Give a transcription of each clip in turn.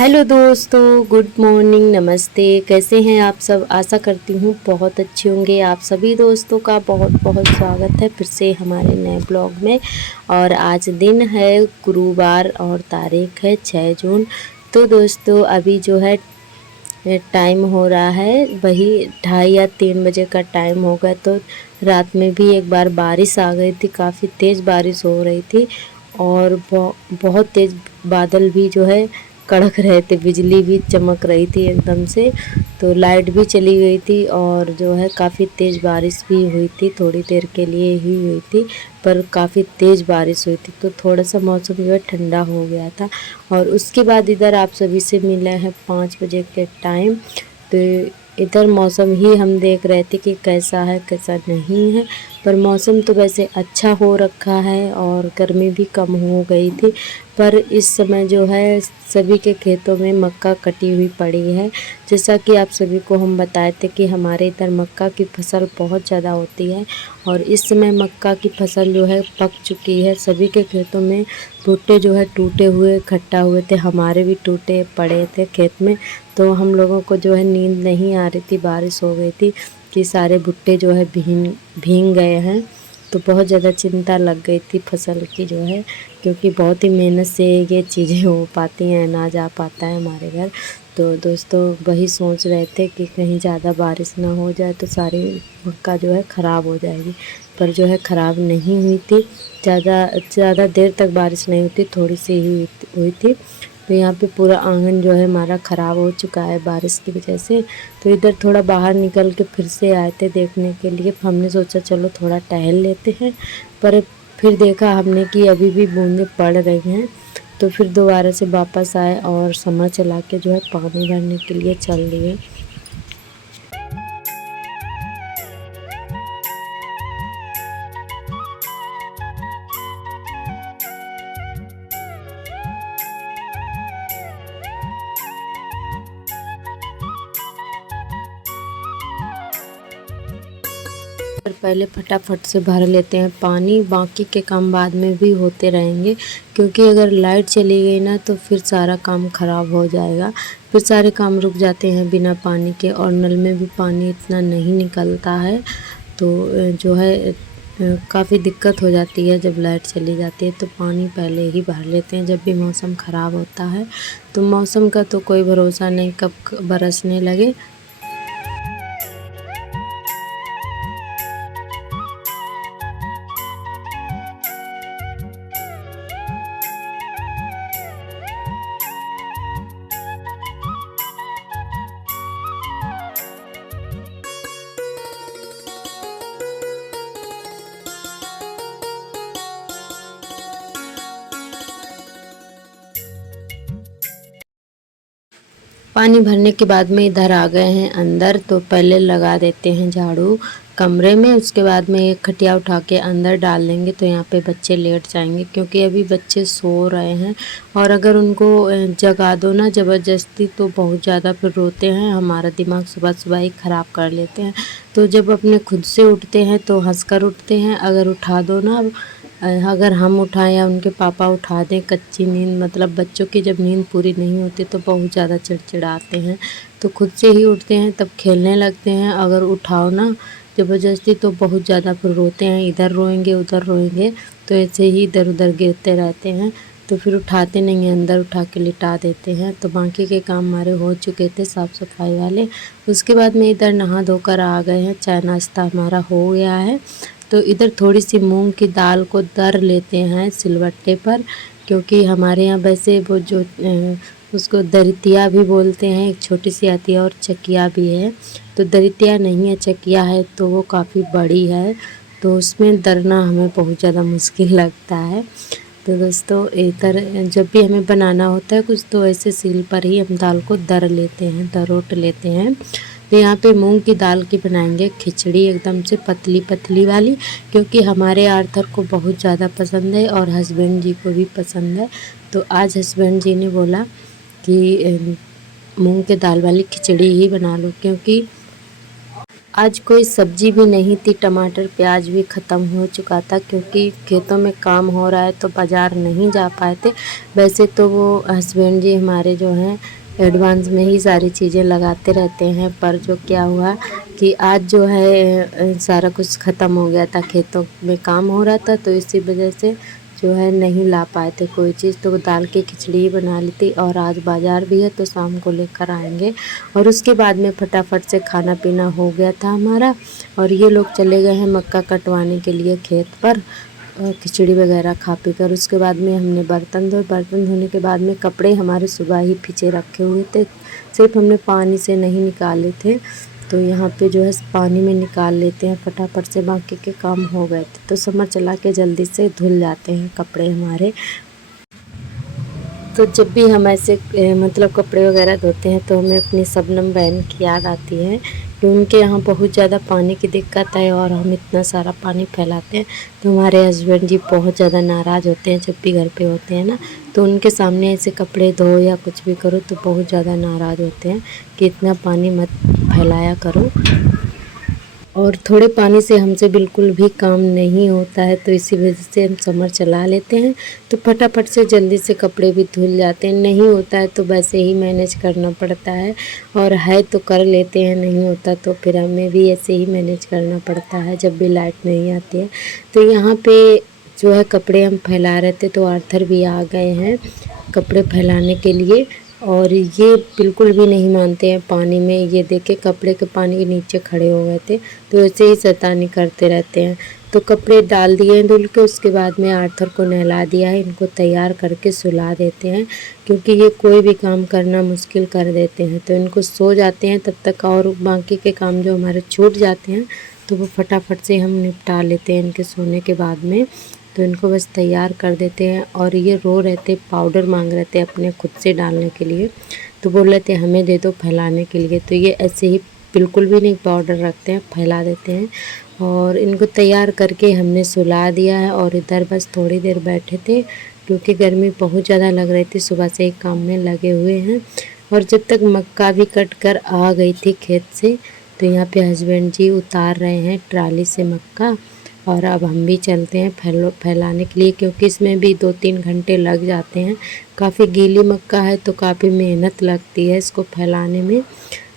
Hello दोस्तों, good morning, नमस्ते। कैसे हैं आप सब? आशा करती हूँ बहुत अच्छे होंगे। आप सभी दोस्तों का बहुत बहुत स्वागत है फिर से हमारे नए ब्लॉग में। और आज दिन है गुरुवार और तारीख है 6 जून। तो दोस्तों अभी जो है टाइम हो रहा है वही 2:30 या 3 बजे का टाइम होगा। तो रात में भी एक बार बारिश आ गई थी, काफ़ी तेज़ बारिश हो रही थी और बहुत तेज़ बादल भी जो है कड़क रहे थे, बिजली भी चमक रही थी एकदम से। तो लाइट भी चली गई थी और जो है काफ़ी तेज़ बारिश भी हुई थी, थोड़ी देर के लिए ही हुई थी पर काफ़ी तेज़ बारिश हुई थी। तो थोड़ा सा मौसम जो है ठंडा हो गया था। और उसके बाद इधर आप सभी से मिले हैं 5 बजे के टाइम। तो इधर मौसम ही हम देख रहे थे कि कैसा है कैसा नहीं है। पर मौसम तो वैसे अच्छा हो रखा है और गर्मी भी कम हो गई थी। पर इस समय जो है सभी के खेतों में मक्का कटी हुई पड़ी है। जैसा कि आप सभी को हम बताए थे कि हमारे इधर मक्का की फसल बहुत ज़्यादा होती है और इस समय मक्का की फसल जो है पक चुकी है। सभी के खेतों में भुट्टे जो है टूटे हुए इकट्ठा हुए थे, हमारे भी टूटे पड़े थे खेत में। तो हम लोगों को जो है नींद नहीं आ रही थी, बारिश हो गई थी कि सारे भुट्टे जो है भीग भीग गए हैं। तो बहुत ज़्यादा चिंता लग गई थी फसल की जो है, क्योंकि बहुत ही मेहनत से ये चीज़ें हो पाती हैं, अनाज आ पाता है हमारे घर। तो दोस्तों वही सोच रहे थे कि कहीं ज़्यादा बारिश ना हो जाए तो सारी मक्का जो है ख़राब हो जाएगी। पर जो है ख़राब नहीं हुई थी, ज़्यादा देर तक बारिश नहीं हुई थी, थोड़ी सी ही हुई थी। तो यहाँ पे पूरा आंगन जो है हमारा ख़राब हो चुका है बारिश की वजह से। तो इधर थोड़ा बाहर निकल के फिर से आए थे देखने के लिए। हमने सोचा चलो थोड़ा टहल लेते हैं, पर फिर देखा हमने कि अभी भी बूंदें पड़ रही हैं। तो फिर दोबारा से वापस आए और समर चला के जो है पानी भरने के लिए चल लिए। पर पहले फटाफट से भर लेते हैं पानी, बाकी के काम बाद में भी होते रहेंगे। क्योंकि अगर लाइट चली गई ना तो फिर सारा काम ख़राब हो जाएगा, फिर सारे काम रुक जाते हैं बिना पानी के। और नल में भी पानी इतना नहीं निकलता है। तो जो है काफ़ी दिक्कत हो जाती है जब लाइट चली जाती है। तो पानी पहले ही भर लेते हैं जब भी मौसम ख़राब होता है। तो मौसम का तो कोई भरोसा नहीं, कब बरसने लगे। पानी भरने के बाद में इधर आ गए हैं अंदर। तो पहले लगा देते हैं झाड़ू कमरे में, उसके बाद में एक खटिया उठा के अंदर डाल देंगे। तो यहाँ पे बच्चे लेट जाएंगे क्योंकि अभी बच्चे सो रहे हैं। और अगर उनको जगा दो ना ज़बरदस्ती तो बहुत ज़्यादा फिर रोते हैं, हमारा दिमाग सुबह सुबह ही ख़राब कर लेते हैं। तो जब अपने खुद से उठते हैं तो हंस कर उठते हैं, अगर उठा दो ना, अगर हम उठाएं या उनके पापा उठा दें कच्ची नींद, मतलब बच्चों की जब नींद पूरी नहीं होती तो बहुत ज़्यादा चिड़चिड़ाते हैं। तो खुद से ही उठते हैं तब खेलने लगते हैं। अगर उठाओ ना ज़बरदस्ती तो बहुत ज़्यादा फिर रोते हैं, इधर रोएंगे उधर रोएंगे। तो ऐसे ही इधर उधर गिरते रहते हैं। तो फिर उठाते नहीं हैं, अंदर उठा के लिटा देते हैं। तो बाकी के काम हमारे हो चुके थे साफ़ सफाई वाले। उसके बाद में इधर नहा धोकर आ गए हैं, चाय नाश्ता हमारा हो गया है। तो इधर थोड़ी सी मूंग की दाल को दर लेते हैं सिलबट्टे पर, क्योंकि हमारे यहाँ वैसे वो जो उसको दरितिया भी बोलते हैं, एक छोटी सी आती है और चकिया भी है। तो दरितिया नहीं है, चकिया है, तो वो काफ़ी बड़ी है। तो उसमें दरना हमें बहुत ज़्यादा मुश्किल लगता है। तो दोस्तों इधर जब भी हमें बनाना होता है कुछ तो ऐसे सील पर ही हम दाल को दर लेते हैं, दरोट लेते हैं। तो यहाँ पे मूंग की दाल की बनाएंगे खिचड़ी, एकदम से पतली पतली वाली, क्योंकि हमारे आर्थर को बहुत ज़्यादा पसंद है और हस्बैंड जी को भी पसंद है। तो आज हस्बैंड जी ने बोला कि मूंग के दाल वाली खिचड़ी ही बना लो, क्योंकि आज कोई सब्जी भी नहीं थी, टमाटर प्याज भी ख़त्म हो चुका था क्योंकि खेतों में काम हो रहा है तो बाज़ार नहीं जा पाए थे। वैसे तो वो हस्बैंड जी हमारे जो हैं एडवांस में ही सारी चीज़ें लगाते रहते हैं, पर जो क्या हुआ कि आज जो है सारा कुछ ख़त्म हो गया था, खेतों में काम हो रहा था तो इसी वजह से जो है नहीं ला पाए थे कोई चीज़। तो वो दाल की खिचड़ी ही बना ली थी और आज बाज़ार भी है तो शाम को लेकर आएंगे। और उसके बाद में फटाफट से खाना पीना हो गया था हमारा और ये लोग चले गए हैं मक्का कटवाने के लिए खेत पर। खिचड़ी वगैरह खा पी कर उसके बाद में हमने बर्तन धोए। बर्तन धोने के बाद में कपड़े हमारे सुबह ही खींचे रखे हुए थे, सिर्फ हमने पानी से नहीं निकाले थे। तो यहाँ पे जो है पानी में निकाल लेते हैं फटाफट से, बाकी के काम हो गए थे तो समर चला के जल्दी से धुल जाते हैं कपड़े हमारे। तो जब भी हम ऐसे मतलब कपड़े वगैरह धोते हैं तो हमें अपनी शबनम बहन की याद आती है कि उनके यहाँ बहुत ज़्यादा पानी की दिक्कत है और हम इतना सारा पानी फैलाते हैं तो हमारे हस्बैंड जी बहुत ज़्यादा नाराज़ होते हैं जब भी घर पे होते हैं ना। तो उनके सामने ऐसे कपड़े धो या कुछ भी करो तो बहुत ज़्यादा नाराज़ होते हैं कि इतना पानी मत फैलाया करो। और थोड़े पानी से हमसे बिल्कुल भी काम नहीं होता है तो इसी वजह से हम समर चला लेते हैं तो फटाफट से जल्दी से कपड़े भी धुल जाते हैं। नहीं होता है तो वैसे ही मैनेज करना पड़ता है और है तो कर लेते हैं, नहीं होता तो फिर हमें भी ऐसे ही मैनेज करना पड़ता है जब भी लाइट नहीं आती है। तो यहाँ पे जो है कपड़े हम फैला रहे थे तो आर्थर भी आ गए हैं कपड़े फैलाने के लिए और ये बिल्कुल भी नहीं मानते हैं पानी में। ये देखे कपड़े के पानी के नीचे खड़े हो गए थे तो ऐसे ही शैतानी करते रहते हैं। तो कपड़े डाल दिए हैं धुल के, उसके बाद में आर्थर को नहला दिया है, इनको तैयार करके सुला देते हैं क्योंकि ये कोई भी काम करना मुश्किल कर देते हैं। तो इनको सो जाते हैं तब तक और बाकी के काम जो हमारे छूट जाते हैं तो वो फटाफट से हम निपटा लेते हैं इनके सोने के बाद में। तो इनको बस तैयार कर देते हैं और ये रो रहे थे, पाउडर मांग रहे थे अपने खुद से डालने के लिए तो बोल रहे थे हमें दे दो फैलाने के लिए। तो ये ऐसे ही बिल्कुल भी नहीं पाउडर रखते हैं, फैला देते हैं। और इनको तैयार करके हमने सुला दिया है और इधर बस थोड़ी देर बैठे थे क्योंकि गर्मी बहुत ज़्यादा लग रही थी, सुबह से ही काम में लगे हुए हैं। और जब तक मक्का भी कट कर आ गई थी खेत से तो यहाँ पे हस्बैंड जी उतार रहे हैं ट्राली से मक्का और अब हम भी चलते हैं फैलाने के लिए क्योंकि इसमें भी 2-3 घंटे लग जाते हैं। काफ़ी गीली मक्का है तो काफ़ी मेहनत लगती है इसको फैलाने में,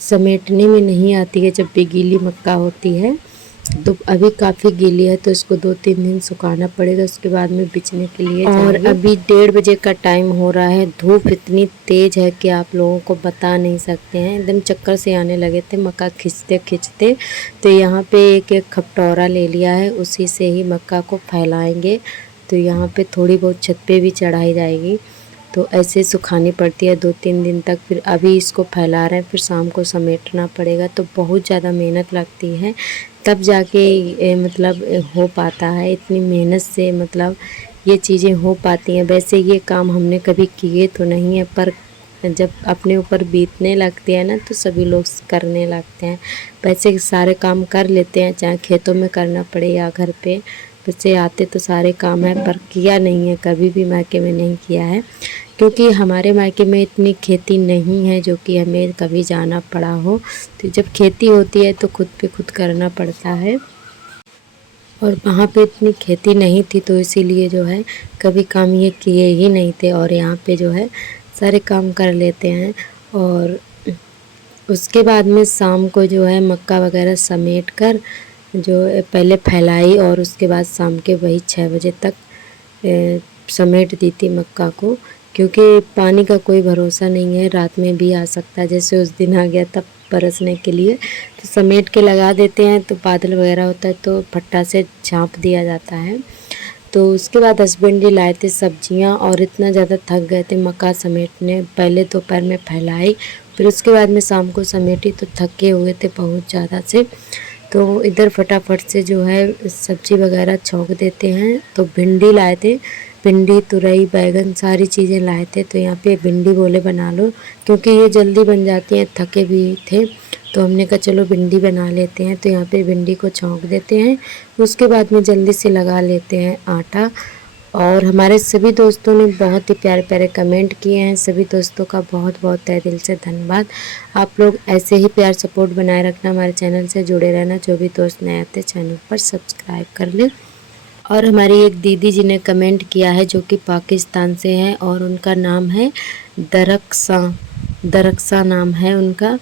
समेटने में नहीं आती है जब भी गीली मक्का होती है। तो अभी काफ़ी गीली है तो इसको 2-3 दिन सुखाना पड़ेगा, उसके बाद में बिचने के लिए। और अभी 1:30 बजे का टाइम हो रहा है, धूप इतनी तेज़ है कि आप लोगों को बता नहीं सकते हैं, एकदम चक्कर से आने लगे थे मक्का खींचते खींचते। तो यहाँ पे एक खपटोरा ले लिया है, उसी से ही मक्का को फैलाएंगे। तो यहाँ पे थोड़ी बहुत छत पे भी चढ़ाई जाएगी तो ऐसे सुखानी पड़ती है 2-3 दिन तक। फिर अभी इसको फैला रहे हैं, फिर शाम को समेटना पड़ेगा तो बहुत ज़्यादा मेहनत लगती है तब जाके मतलब हो पाता है। इतनी मेहनत से मतलब ये चीज़ें हो पाती हैं। वैसे ये काम हमने कभी किए तो नहीं है पर जब अपने ऊपर बीतने लगते हैं ना तो सभी लोग करने लगते हैं। वैसे सारे काम कर लेते हैं, चाहे खेतों में करना पड़े या घर पे, वैसे आते तो सारे काम है पर किया नहीं है, कभी भी मायके में नहीं किया है क्योंकि हमारे मायके में इतनी खेती नहीं है जो कि हमें कभी जाना पड़ा हो। तो जब खेती होती है तो खुद पे खुद करना पड़ता है और वहाँ पे इतनी खेती नहीं थी तो इसीलिए जो है कभी काम ये किए ही नहीं थे और यहाँ पे जो है सारे काम कर लेते हैं। और उसके बाद में शाम को जो है मक्का वगैरह समेट कर जो पहले फैलाई और उसके बाद शाम के वही 6 बजे तक समेट दी थी मक्का को क्योंकि पानी का कोई भरोसा नहीं है, रात में भी आ सकता है, जैसे उस दिन आ गया था बरसने के लिए। तो समेट के लगा देते हैं तो बादल वगैरह होता है तो फट्टा से झाँप दिया जाता है। तो उसके बाद हस्बैंड जी लाए थे सब्जियां और इतना ज़्यादा थक गए थे मक्का समेटने, पहले दोपहर में फैलाई फिर उसके बाद में शाम को समेटी तो थके हुए थे बहुत ज़्यादा से। तो इधर फटाफट से जो है सब्जी वगैरह छौंक देते हैं। तो भिंडी लाए थे, भिंडी तुरई बैगन सारी चीज़ें लाए थे तो यहाँ पे भिंडी बोले बना लो क्योंकि ये जल्दी बन जाती हैं, थके भी थे तो हमने कहा चलो भिंडी बना लेते हैं। तो यहाँ पे भिंडी को छौंक देते हैं, उसके बाद में जल्दी से लगा लेते हैं आटा और हमारे सभी दोस्तों ने बहुत ही प्यारे प्यारे कमेंट किए हैं। सभी दोस्तों का बहुत बहुत तहे दिल से धन्यवाद। आप लोग ऐसे ही प्यार सपोर्ट बनाए रखना, हमारे चैनल से जुड़े रहना। जो भी दोस्त नए आते चैनल पर सब्सक्राइब कर लें। और हमारी एक दीदी जी ने कमेंट किया है जो कि पाकिस्तान से हैं और उनका नाम है दरक्सा, दरक्सा नाम है उनका।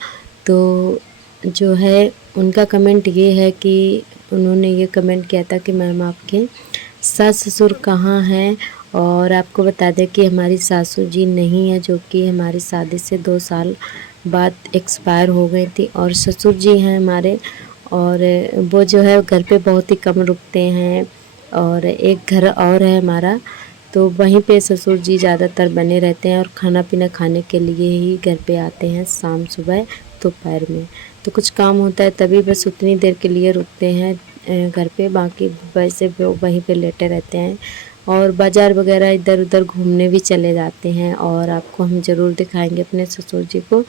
तो जो है उनका कमेंट ये है कि उन्होंने ये कमेंट किया था कि मैम आपके सास ससुर कहाँ हैं। और आपको बता दें कि हमारी सासू जी नहीं है, जो कि हमारी शादी से 2 साल बाद एक्सपायर हो गई थी। और ससुर जी हैं हमारे, और वो जो है घर पे बहुत ही कम रुकते हैं। और एक घर और है हमारा, तो वहीं पे ससुर जी ज़्यादातर बने रहते हैं और खाना पीना खाने के लिए ही घर पे आते हैं, शाम सुबह दोपहर में। तो कुछ काम होता है तभी बस उतनी देर के लिए रुकते हैं घर पे, बाकी वैसे वो वहीं पे लेटे रहते हैं। और बाज़ार वगैरह इधर उधर घूमने भी चले जाते हैं। और आपको हम ज़रूर दिखाएंगे अपने ससुर जी को।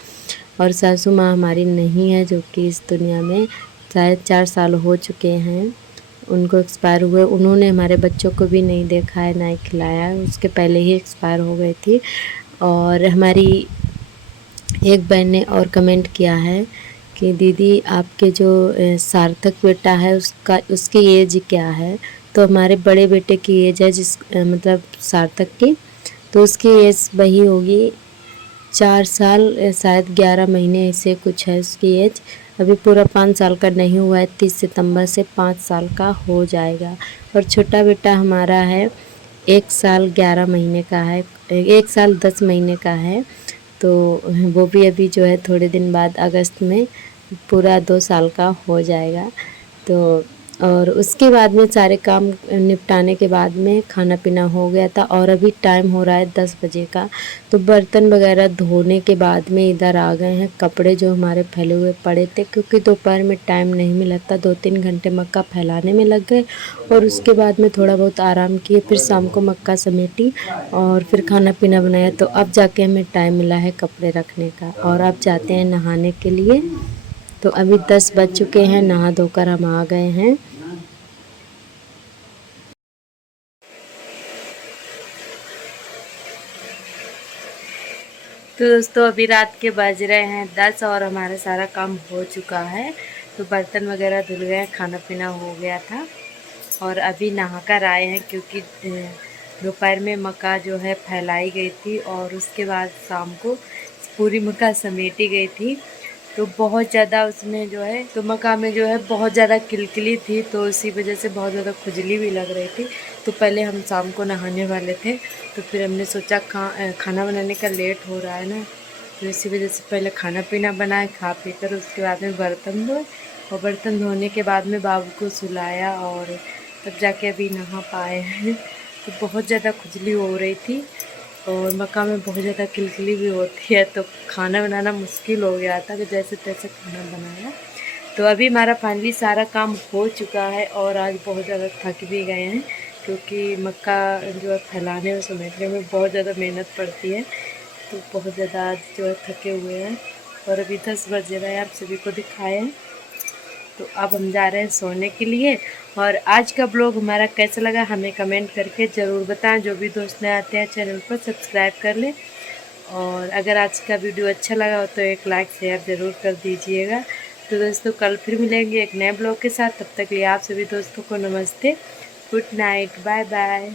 और सासू माँ हमारी नहीं है, जो कि इस दुनिया में शायद 4 साल हो चुके हैं उनको एक्सपायर हुए। उन्होंने हमारे बच्चों को भी नहीं देखा है, ना ही खिलाया है, उसके पहले ही एक्सपायर हो गई थी। और हमारी एक बहन ने और कमेंट किया है कि दीदी आपके जो सार्थक बेटा है उसकी एज क्या है। तो हमारे बड़े बेटे की एज है मतलब सार्थक की, तो उसकी एज वही होगी 4 साल शायद 11 महीने ऐसे कुछ है उसकी एज। अभी पूरा 5 साल का नहीं हुआ है, 30 सितंबर से 5 साल का हो जाएगा। और छोटा बेटा हमारा है 1 साल 11 महीने का है, 1 साल 10 महीने का है। तो वो भी अभी जो है थोड़े दिन बाद अगस्त में पूरा 2 साल का हो जाएगा। तो और उसके बाद में सारे काम निपटाने के बाद में खाना पीना हो गया था। और अभी टाइम हो रहा है 10 बजे का। तो बर्तन वगैरह धोने के बाद में इधर आ गए हैं। कपड़े जो हमारे फैले हुए पड़े थे, क्योंकि दोपहर में टाइम नहीं मिला था, 2-3 घंटे मक्का फैलाने में लग गए। और उसके बाद में थोड़ा बहुत आराम किए, फिर शाम को मक्का समेटी और फिर खाना पीना बनाया। तो अब जाके हमें टाइम मिला है कपड़े रखने का। और अब जाते हैं नहाने के लिए। तो अभी 10 बज चुके हैं, नहा धोकर हम आ गए हैं। तो दोस्तों अभी रात के बज रहे हैं 10 और हमारा सारा काम हो चुका है। तो बर्तन वगैरह धुल गए, खाना पीना हो गया था और अभी नहा कर आए हैं, क्योंकि दोपहर में मक्का जो है फैलाई गई थी और उसके बाद शाम को पूरी मक्का समेटी गई थी। तो बहुत ज़्यादा उसमें जो है, तो मक्का में जो है बहुत ज़्यादा किलकिली थी, तो इसी वजह से बहुत ज़्यादा खुजली भी लग रही थी। तो पहले हम शाम को नहाने वाले थे, तो फिर हमने सोचा खाना बनाने का लेट हो रहा है ना, तो इसी वजह से पहले खाना पीना बनाए, खा पी कर उसके बाद में बर्तन धोए। और बर्तन धोने के बाद में बाबू को सुलाया और तब जाके अभी नहा पाए हैं। तो बहुत ज़्यादा खुजली हो रही थी और मक्का में बहुत ज़्यादा किलकिली भी होती है, तो खाना बनाना मुश्किल हो गया था कि जैसे तैसे खाना बनाया। तो अभी हमारा फाइनली सारा काम हो चुका है और आज बहुत ज़्यादा थक भी गए हैं, क्योंकि मक्का जो है फैलाने और समेटने में बहुत ज़्यादा मेहनत पड़ती है। तो बहुत ज़्यादा आज जो है थके हुए हैं और अभी 10 बज रहे हैं, आप सभी को दिखाए हैं। तो अब हम जा रहे हैं सोने के लिए। और आज का ब्लॉग हमारा कैसा लगा हमें कमेंट करके ज़रूर बताएं। जो भी दोस्त नए आते हैं चैनल पर सब्सक्राइब कर लें। और अगर आज का वीडियो अच्छा लगा हो तो एक लाइक शेयर ज़रूर कर दीजिएगा। तो दोस्तों कल फिर मिलेंगे एक नए ब्लॉग के साथ, तब तक लिए आप सभी दोस्तों को नमस्ते, गुड नाइट, बाय बाय।